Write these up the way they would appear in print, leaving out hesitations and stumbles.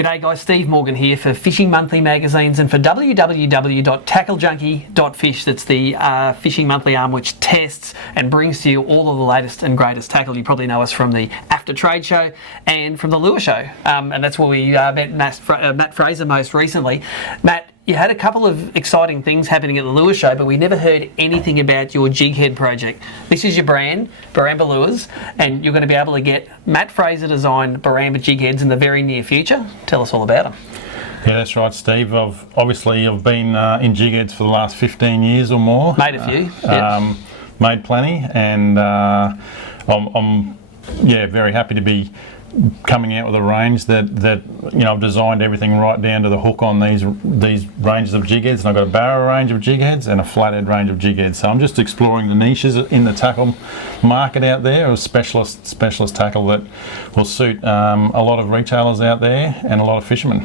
G'day guys, Steve Morgan here for Fishing Monthly magazines and for www.tacklejunkie.fish. That's the Fishing Monthly arm which tests and brings to you all of the latest and greatest tackle. You probably know us from the After Trade Show and from the Lure Show, and that's where we met Matt Fraser most recently. Matt, you had a couple of exciting things happening at the Lure Show, but we never heard anything about your Jighead project. This is your brand, Barambah Lures, and you're going to be able to get Matt Fraser designed Barambah Jigheads in the very near future. Tell us all about them. Yeah, that's right, Steve. I've been in Jigheads for the last 15 years or more. Made a few. Made plenty, and I'm very happy to be coming out with a range that I've designed everything right down to the hook on these ranges of jig heads, and I've got a Barra range of jig heads and a Flathead range of jig heads. So I'm just exploring the niches in the tackle market out there, a specialist tackle that will suit a lot of retailers out there and a lot of fishermen.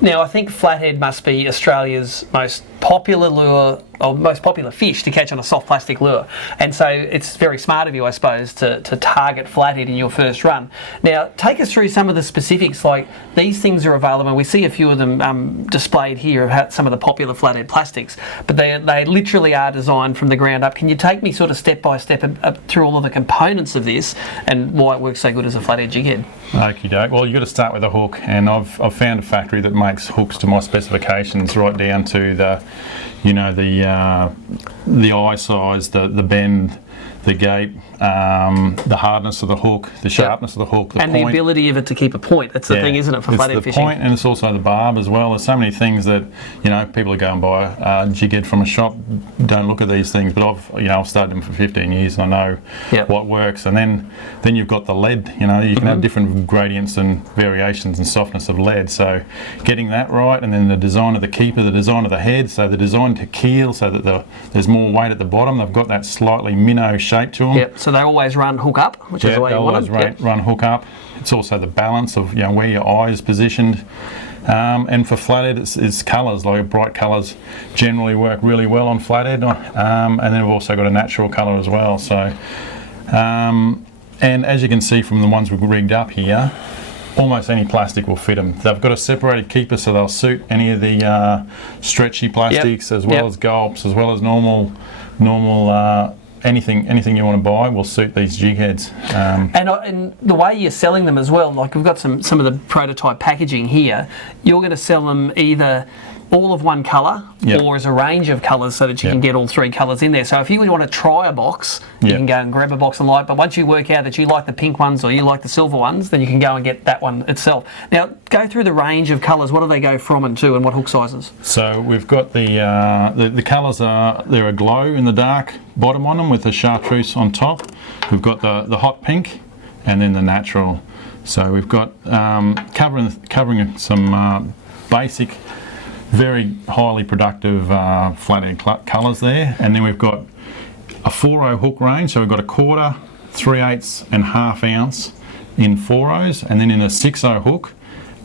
Now I think Flathead must be Australia's most popular lure, or most popular fish to catch on a soft plastic lure, and so it's very smart of you, I suppose, to target Flathead in your first run. Now take us through some of the specifics. Like, these things are available, and we see a few of them displayed here of some of the popular Flathead plastics, but they literally are designed from the ground up. Can you take me sort of step by step through all of the components of this and why it works so good as a Flathead jig head? Okie doke. Well, you've got to start with a hook, and I've found a factory that makes hooks to my specifications, right down to the eye size, the bend, the gape, the hardness of the hook, the sharpness of the hook, and point. The ability of it to keep a point. That's the thing, isn't it, for flathead fishing? It's the point, and it's also the barb as well. There's so many things that people who go and buy a jig head from a shop don't look at these things, but I've studied them for 15 years and I know what works. And then you've got the lead. You can have different gradients and variations and softness of lead. So getting that right, and then the design of the keeper, the design of the head, so the design to keel, so that there's more weight at the bottom. They've got that slightly minnow shape to them. Yep. So they always run hook up, which is the way you want them. Always run hook up. It's also the balance of where your eye is positioned. And for flathead, it's colours. Like bright colours generally work really well on flathead. And then we've also got a natural colour as well. So, and as you can see from the ones we've rigged up here, almost any plastic will fit them. They've got a separated keeper, so they'll suit any of the stretchy plastics, as well as gulps, as well as normal. Anything you want to buy will suit these jig heads. And the way you're selling them as well, like we've got some of the prototype packaging here, you're going to sell them either all of one colour or as a range of colours, so that you can get all three colours in there. So if you want to try a box, you can go and grab a box and light, but once you work out that you like the pink ones or you like the silver ones, then you can go and get that one itself. Now go through the range of colours. What do they go from and to, and what hook sizes? So we've got the colours they're a glow in the dark bottom on them with the chartreuse on top. We've got the hot pink and then the natural. So we've got covering some basic, very highly productive flathead colours there, and then we've got a 4/0 hook range. So we've got a 1/4, 3/8 and 1/2 ounce in 4/0s, and then in a 6/0 hook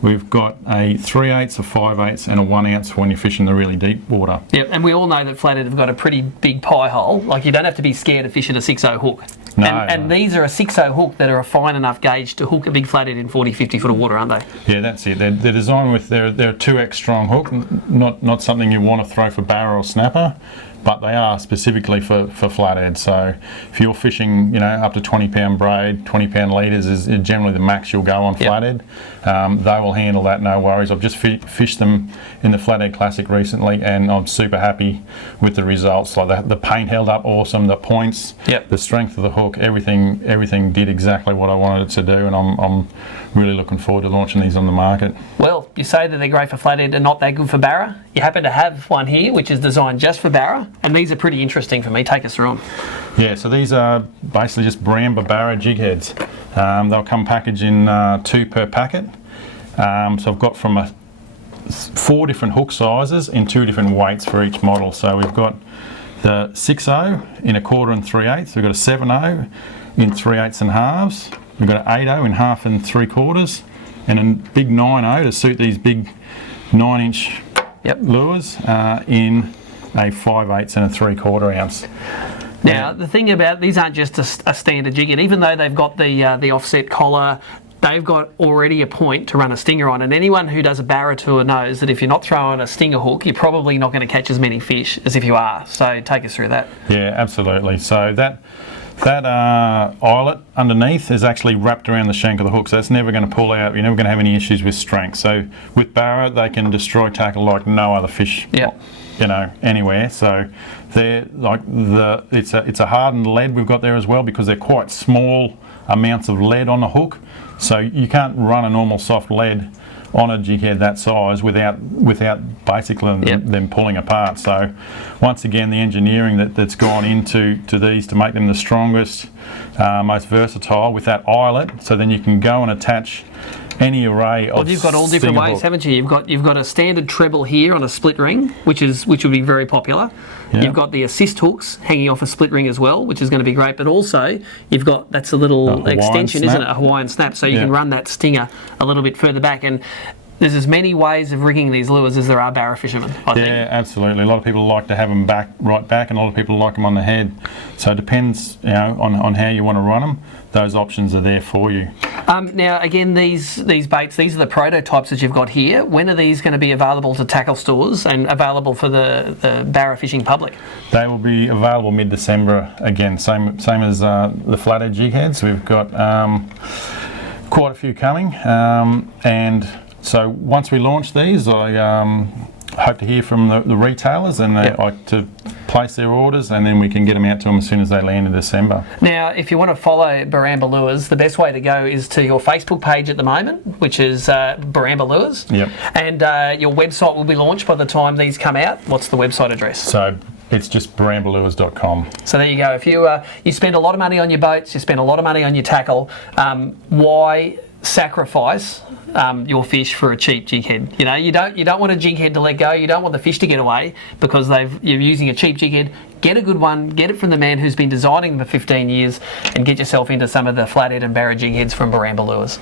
we've got a 3/8, a 5/8 and a 1 ounce when you're fishing the really deep water. Yep, and we all know that flathead have got a pretty big pie hole. Like, you don't have to be scared to fish at a 6/0 hook. No, and these are a 6/0 hook that are a fine enough gauge to hook a big flathead in 40, 50 foot of water, aren't they? Yeah, that's it. They're designed with they're a 2x strong hook, not something you want to throw for barra or snapper, but they are specifically for flathead. So if you're fishing, up to 20-pound braid, 20-pound leaders is generally the max you'll go on flathead. They will handle that, no worries. I've just fished them in the Flathead Classic recently, and I'm super happy with the results. Like the paint held up awesome, the points, the strength of the hook, everything did exactly what I wanted it to do, and I'm really looking forward to launching these on the market. Well, you say that they're great for flathead and not that good for barra. You happen to have one here which is designed just for barra, and these are pretty interesting for me. Take us through them. Yeah, so these are basically just Barambah Barra jig heads. They'll come packaged in 2 per packet. So I've got from 4 different hook sizes in 2 different weights for each model. So we've got the 6/0 in a 1/4 and 3/8. We've got a 7/0 in 3/8 and halves. We've got an 8/0 in 1/2 and 3/4, and a big 9/0 to suit these big 9-inch lures in a 5/8 and a 3/4 ounce. Now the thing about these aren't just a standard jig head. Even though they've got the offset collar, they've got already a point to run a stinger on. And anyone who does a Barra tour knows that if you're not throwing a stinger hook, you're probably not going to catch as many fish as if you are. So take us through that. Yeah, absolutely. So that eyelet underneath is actually wrapped around the shank of the hook, so that's never going to pull out. You're never going to have any issues with strength. So with Barra, they can destroy tackle like no other fish, anywhere. So they're like it's a hardened lead we've got there as well, because they're quite small amounts of lead on the hook. So you can't run a normal soft lead on a jig head that size without basically them pulling apart. So once again, the engineering that's gone into these to make them the strongest, most versatile with that eyelet, so then you can go and attach any array of. Well, you've got all different ways, haven't you? You've got a standard treble here on a split ring, which would be very popular. Yeah. You've got the assist hooks hanging off a split ring as well, which is going to be great. But also, you've got that's a little extension, isn't it? A Hawaiian snap, so you can run that stinger a little bit further back. And there's as many ways of rigging these lures as there are Barra fishermen, I think. Yeah, absolutely. A lot of people like to have them right back, and a lot of people like them on the head. So it depends, on how you want to run them. Those options are there for you. Now, again, these baits, these are the prototypes that you've got here. When are these going to be available to tackle stores and available for the Barra fishing public? They will be available mid-December again, same as the Flathead Jigheads. We've got quite a few coming, and so once we launch these, I hope to hear from the retailers, and they like to place their orders, and then we can get them out to them as soon as they land in December. Now, if you want to follow Barambah Lures, the best way to go is to your Facebook page at the moment, which is Barambah Lures. Yep. And your website will be launched by the time these come out. What's the website address? So it's just barambahlures.com. So there you go. If you spend a lot of money on your boats, you spend a lot of money on your tackle, why sacrifice your fish for a cheap jig head? You don't want a jig head to let go. You don't want the fish to get away because you're using a cheap jig head. Get a good one. Get it from the man who's been designing them for 15 years, and get yourself into some of the Flathead and Barra jig heads from Barambah Lures.